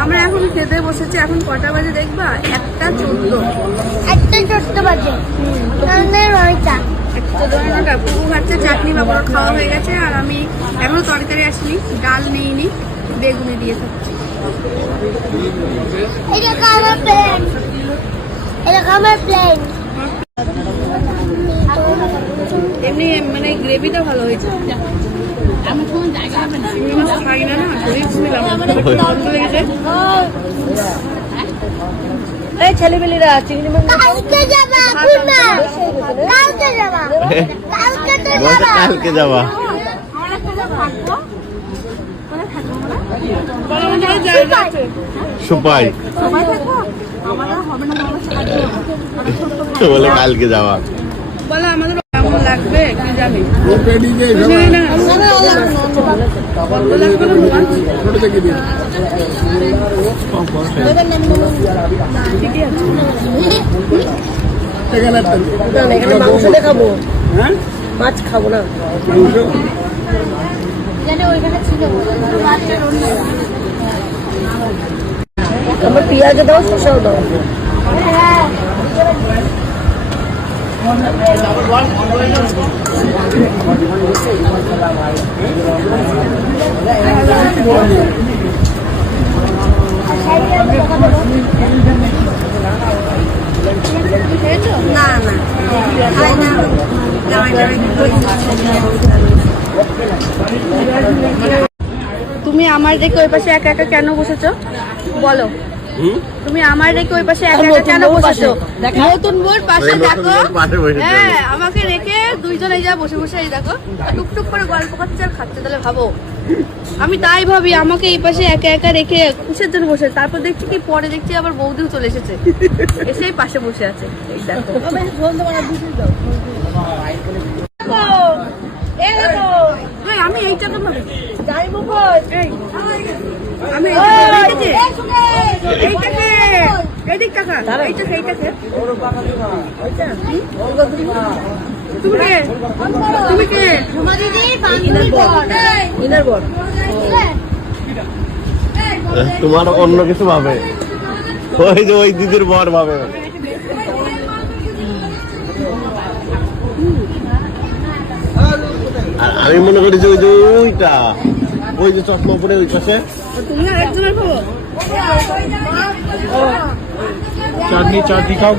আমরা এখন খেতে বসেছি। এখন কটা বাজে দেখবা? 1:14। 1:14 বাজে। পুরো খাচ্ছে, চাটনি বাবুর খাওয়া হয়ে গেছে। আর আমি এখনো তরকারি আসিনি, ডাল নিইনি, বেগুনি দিয়ে খাচ্ছি। এমনি মানে গ্রেভিটা ভালো হয়েছে। খাই না না, শরীর শুনলাম এই ছেলেমেয়েরা চিংড়ি মাছ কালকে যাবা সুপাই বলে কালকে যাওয়া বলে আমাদের কেমন লাগবে কি জানি। মাংস দেখাবো, মাছ খাবো না। আমার পেঁয়াজ দাও, শসাও দাও। না না তুমি আমার রেখে ওই পাশে একা একা কেন বসেছো বলো? তুমি আমার রেখে ওই পাশে একা একা কেন বসেছো? নতুন বোর পাশে দেখো। হ্যাঁ, আমাকে রেখে দুইজনে যা বসে বসে এই দেখো টুকটুক করে গল্প করছে আর খাচ্ছে। তাহলে ভাবো, আমি তাই ভাবি আমাকে এই পাশে একা একা রেখে কিসের জন্য বসে। তারপর দেখছি কি, পরে দেখছি আবার বৌদিও চলে এসেছে, এসেই পাশে বসে আছে। এই দেখো আমি এইটাকে আমি এইটাকে এদিক টাকা এইটাকে এইটাকে তুমি কে? তুমি কে? তোমার অন্য কিছু ভাবে, ওই যে ওই দিদির বর ভাবে। আমি মনে করি যে ওই যে ওইটা, ওই যে চশমা পরে ওই পাশে তুমি আর একজনের খবর চাটনি খাও।